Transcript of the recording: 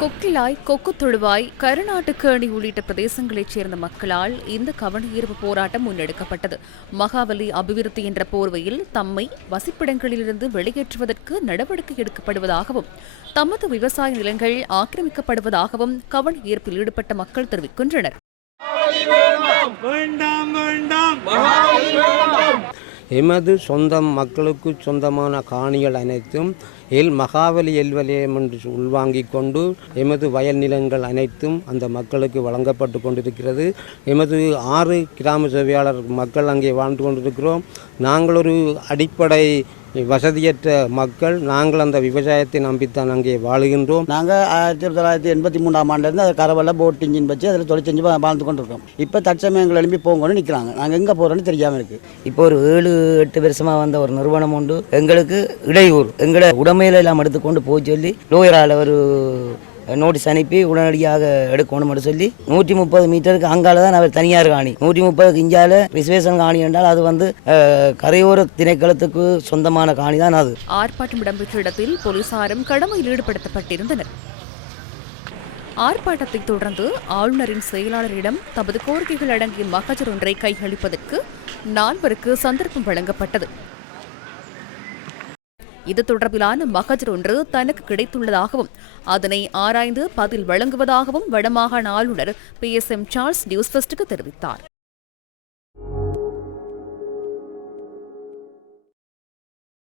கொக்கிலாய் கொக்கு தொழுவாய் கருநாட்டுக்கேணி உள்ளிட்ட பிரதேசங்களைச் சேர்ந்த மக்களால் இந்த கவனஈர்ப்பு போராட்டம் முன்னெடுக்கப்பட்டது. மகாவலி அபிவிருத்தி என்ற போர்வையில் தம்மை வசிப்பிடங்களிலிருந்து வெளியேற்றுவதற்கு நடவடிக்கை எடுக்கப்படுவதாகவும் தமது விவசாய நிலங்கள் ஆக்கிரமிக்கப்படுவதாகவும் கவன ஈர்ப்பில் ஈடுபட்ட மக்கள் தெரிவிக்கின்றனர். எமது சொந்த மக்களுக்கு சொந்தமான காணிகள் அனைத்தும் எல் மகாவலி எல்வலயம் என்று உள்வாங்கிக் கொண்டு எமது வயல் நிலங்கள் அனைத்தும் அந்த மக்களுக்கு வழங்கப்பட்டு கொண்டிருக்கிறது. எமது ஆறு கிராம சேவையாளர் மக்கள் அங்கே வாழ்ந்து கொண்டிருக்கிறோம். நாங்கள் ஒரு அடிப்படை வசதியற்ற மக்கள் நாங்கள் அந்த விவசாயத்தை நம்பித்தான் அங்கே வாழுகின்றோம். நாங்கள் ஆயிரத்தி தொள்ளாயிரத்தி எண்பத்தி மூணாம் ஆண்டுலேருந்து அதை கரவலை போட் இன்ஜின் வச்சு அதில் தொழில் செஞ்சு வா- வாழ்ந்து கொண்டு இருக்கோம் இப்போ தற்சமயங்கள் எழுப்பி போங்கன்னு நிற்கிறாங்க நாங்கள் எங்கே போகிறோன்னு தெரியாமல் இருக்குது இப்போ ஒரு ஏழு எட்டு வருஷமாக வந்த ஒரு நிறுவனம் உண்டு. எங்களுக்கு இடையூறு. எங்களை உடமையில எல்லாம் எடுத்துக்கொண்டு போய் சொல்லி லோயரால் ஒரு நோட்டீஸ் அனுப்பி உடனடியாக எடுக்கணும்னு சொல்லி நூற்றி முப்பது மீட்டருக்கு அங்கால தான் அவர் தனியார் காணி. நூற்றி முப்பது இஞ்சால ரிசர்வேஷன் காணி என்றால் அது வந்து கரையோர திணைக்களத்துக்கு சொந்தமான காணி தான் அது. ஆர்ப்பாட்டம் இடம்பெற்ற இடத்தில் போலீசாரும் கடமையில் ஈடுபடுத்தப்பட்டிருந்தனர். ஆர்ப்பாட்டத்தை தொடர்ந்து ஆளுநரின் செயலாளரிடம் தமது கோரிக்கைகள் அடங்கிய மகஜர் ஒன்றை கையளிப்பதற்கு நால்வருக்கு சந்தர்ப்பம் வழங்கப்பட்டது. இது தொடர்பிலான மகஜர் ஒன்று தனக்கு கிடைத்துள்ளதாகவும் அதனை ஆராய்ந்து பதில் வழங்குவதாகவும் வடமாகாண ஆளுநர் P S M Charles news தெரிவித்தார்.